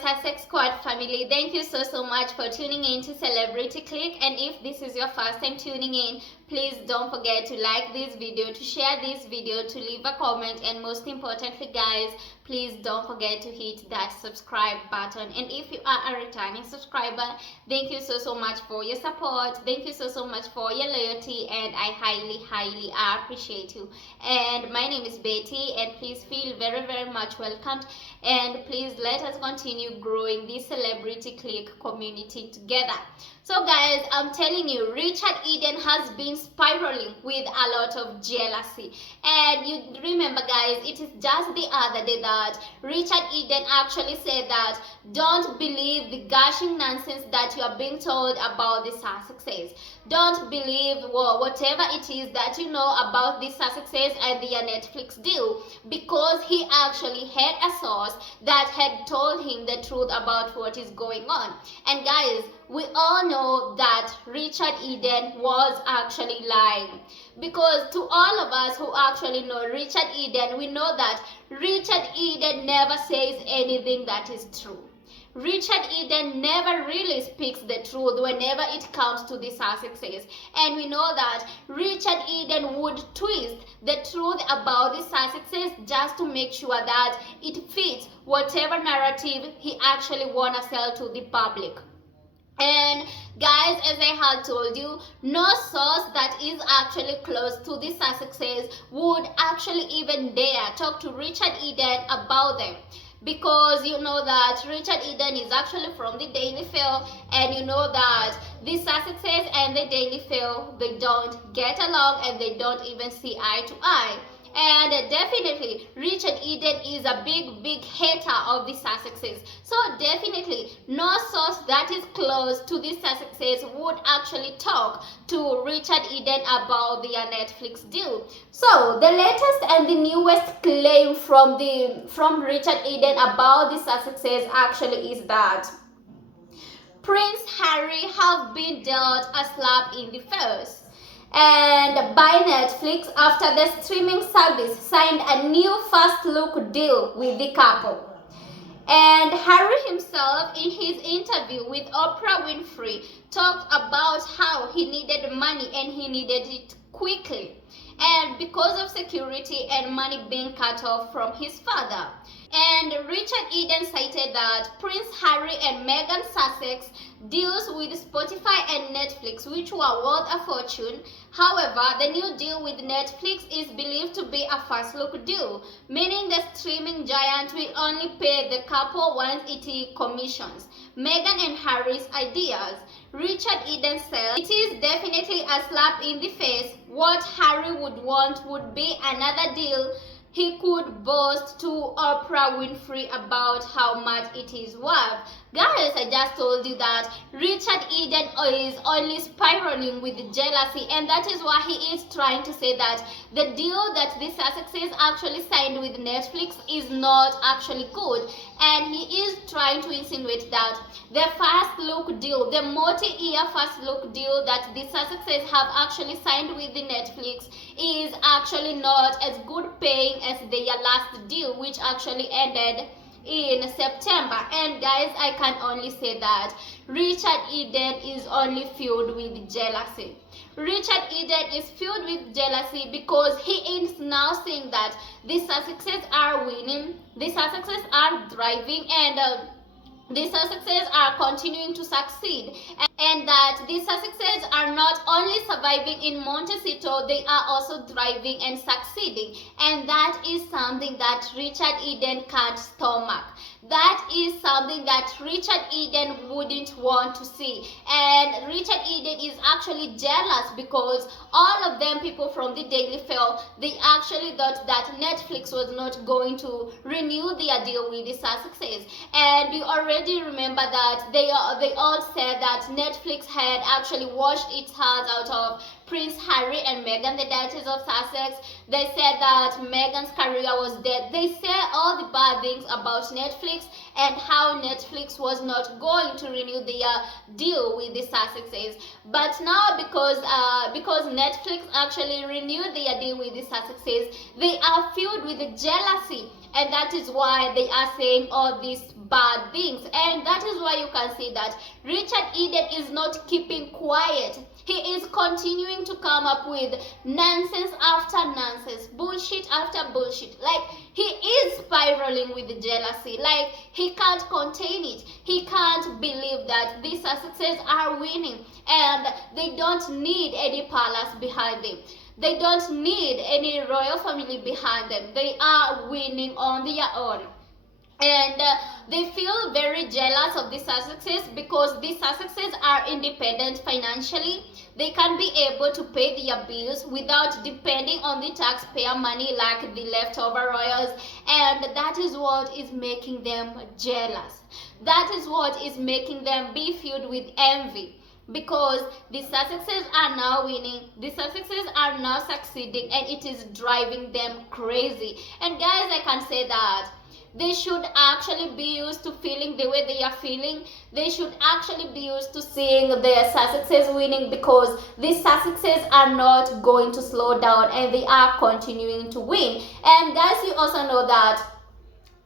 Sussex Squad family, thank you so much for tuning in to Celebrity Click. And if this is your first time tuning in, please don't forget to like this video, to share this video, to leave a comment, and most importantly guys, please don't forget to hit that subscribe button. And if you are a returning subscriber, thank you so much for your support. Thank you so much for your loyalty, and I highly appreciate you. And my name is Betty, and please feel very much welcomed, and please let us continue growing this Celebrity Click community together. So guys, I'm telling you, Richard Eden has been spiraling with a lot of jealousy. And you remember guys, it is just the other day that Richard Eden actually said that don't believe the gushing nonsense that you are being told about the Sussexes. Don't believe whatever it is that you know about the Sussexes and their Netflix deal, because he actually had a source that had told him the truth about what is going on. And guys, we all know that Richard Eden was actually lying, because to all of us who actually know Richard Eden, we know that Richard Eden never says anything that is true. Richard Eden never really speaks the truth whenever it comes to the Sussexes, and we know that Richard Eden would twist the truth about the Sussexes just to make sure that it fits whatever narrative he actually wanna sell to the public. And guys, as I had told you, no source that is actually close to the Sussexes would actually even dare talk to Richard Eden about them, because you know that Richard Eden is actually from the Daily Fail, and you know that the Sussexes and the Daily Fail, they don't get along and they don't even see eye to eye. And definitely Richard Eden is a big hater of the Sussexes. So definitely no source that is close to the Sussexes would actually talk to Richard Eden about their Netflix deal. So the latest and the newest claim from Richard Eden about the Sussexes actually is that Prince Harry have been dealt a slap in the face and by Netflix after the streaming service signed a new first look deal with the couple. And Harry himself, in his interview with Oprah Winfrey, talked about how he needed money and he needed it quickly, and because of security and money being cut off from his father. And Richard Eden cited that Prince Harry and Meghan Sussex deals with Spotify and Netflix, which were worth a fortune. However, the new deal with Netflix is believed to be a first look deal, meaning the streaming giant will only pay the couple once it commissions Meghan and Harry's ideas. Richard Eden said, "It is definitely a slap in the face. What Harry would want would be another deal he could boast to Oprah Winfrey about how much it is worth." Guys, I just told you that Richard Eden is only spiraling with jealousy, and that is why he is trying to say that the deal that the Sussexes actually signed with Netflix is not actually good. And he is trying to insinuate that the first look deal, the multi-year first look deal that the Sussexes have actually signed with the Netflix is actually not as good paying as their last deal, which actually ended in September. And guys, I can only say that Richard Eden is only filled with jealousy. Richard Eden is filled with jealousy because he is now saying that the Sussexes are winning, the Sussexes are thriving, and the Sussexes are continuing to succeed, and that the Sussexes are not only surviving in Montecito, they are also thriving and succeeding. And that is something that Richard Eden can't stomach. That is something that Richard Eden wouldn't want to see. And Richard Eden is actually jealous because all of them people from the Daily Fail, they actually thought that Netflix was not going to renew their deal with the Sussexes. And you already remember that they all said that Netflix had actually washed its hands out of Prince Harry and Meghan, the Duchess of Sussex. They said that Meghan's career was dead. They said all the bad things about Netflix and how Netflix was not going to renew their deal with the Sussexes. But now because Netflix actually renewed their deal with the Sussexes, they are filled with jealousy and that is why they are saying all these bad things. And that is why you can see that Richard Eden is not keeping quiet. He is continuing to come up with nonsense after nonsense, bullshit after bullshit. Like, he is spiraling with the jealousy. Like, he can't contain it. He can't believe that these Sussexes are winning, and they don't need any palace behind them. They don't need any royal family behind them. They are winning on their own. And they feel very jealous of the Sussexes because the Sussexes are independent financially. They can be able to pay their bills without depending on the taxpayer money like the leftover royals, and that is what is making them jealous. That is what is making them be filled with envy. Because the Sussexes are now winning, the Sussexes are now succeeding, and it is driving them crazy. And guys, I can say that they should actually be used to feeling the way they are feeling. They should actually be used to seeing their Sussexes winning, because these Sussexes are not going to slow down and they are continuing to win. And guys, you also know that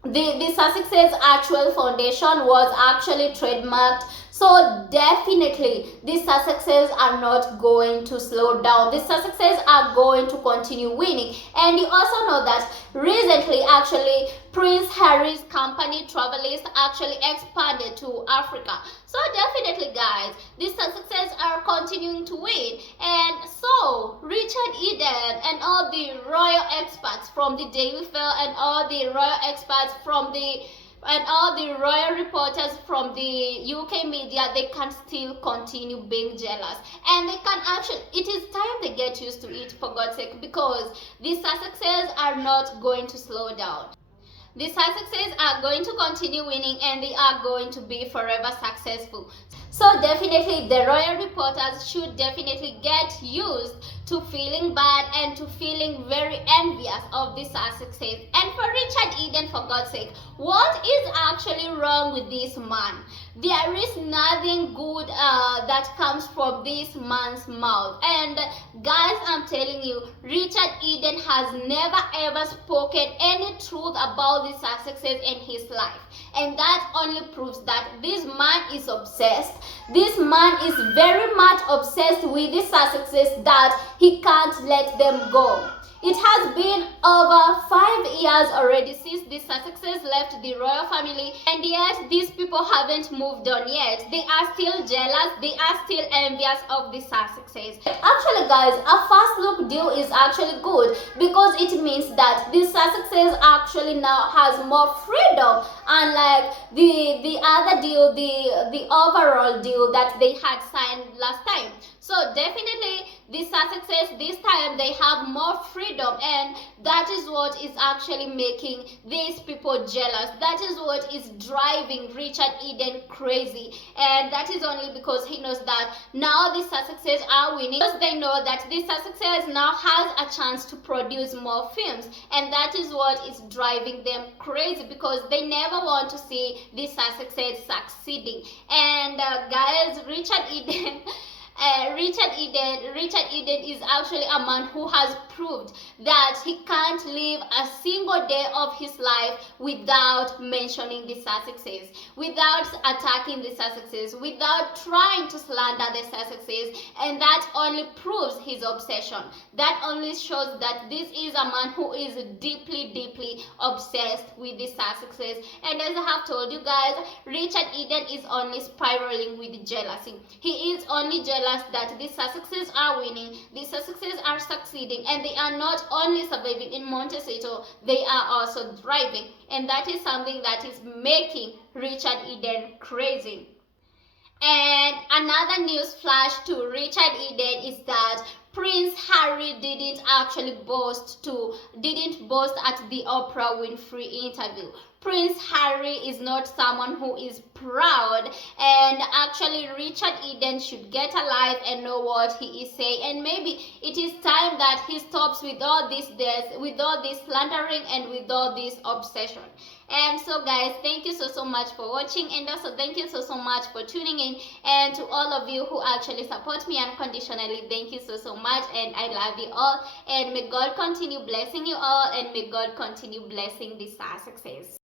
the Sussexes actual foundation was actually trademarked. So definitely the Sussexes are not going to slow down. The Sussexes are going to continue winning. And you also know that recently actually Prince Harry's company Travelist actually expanded to Africa. So definitely guys, the Sussexes are continuing to win. And so Richard Eden and all the royal experts from the Daily Fair and all the royal experts from the all the royal reporters from the UK media, they can still continue being jealous, and they can actually, it is time they get used to it, for God's sake, because the Sussexes are not going to slow down. The Sussexes are going to continue winning, and they are going to be forever successful. So definitely the royal reporters should definitely get used to feeling bad and to feeling very envious of the Sussexes. And for Richard Eden, for God's sake, what is actually wrong with this man? There is nothing good that comes from this man's mouth. And guys, I'm telling you, Richard Eden has never ever spoken any truth about the Sussexes in his life. And that only proves that this man is obsessed. This man is very much obsessed with the Sussexes that he can't let them go. It has been over 5 years already since the Sussexes left the royal family, and yet these people haven't moved on yet. They are still jealous, they are still envious of the Sussexes. Actually guys, a first look deal is actually good, because it means that the Sussexes actually now has more freedom, unlike the other deal, the overall deal that they had signed last time. So definitely the Sussexes this time, they have more freedom, and that is what is actually making these people jealous. That is what is driving Richard Eden crazy, and that is only because he knows that now the Sussexes are winning, because they know that the Sussexes now has a chance to produce more films, and that is what is driving them crazy, because they never want to see the Sussexes succeeding. And guys, Richard Eden Richard Eden is actually a man who has proved that he can't live a single day of his life without mentioning the Sussexes, without attacking the Sussexes, without trying to slander the Sussexes, and that only proves his obsession. That only shows that this is a man who is deeply obsessed with the Sussexes. And as I have told you guys, Richard Eden is only spiraling with jealousy. He is only jealous that the Sussexes are winning, the Sussexes are succeeding, and they are not only surviving in Montecito, they are also thriving. And that is something that is making Richard Eden crazy. And another news flash to Richard Eden is that Prince Harry didn't boast at the Oprah Winfrey interview. Prince Harry is not someone who is proud, and actually Richard Eden should get alive and know what he is saying, and maybe it is time that he stops with all this slandering and with all this obsession. And so guys, thank you so much for watching, and also thank you so much for tuning in. And to all of you who actually support me unconditionally, thank you so much, and I love you all. And may God continue blessing you all, and may God continue blessing this success.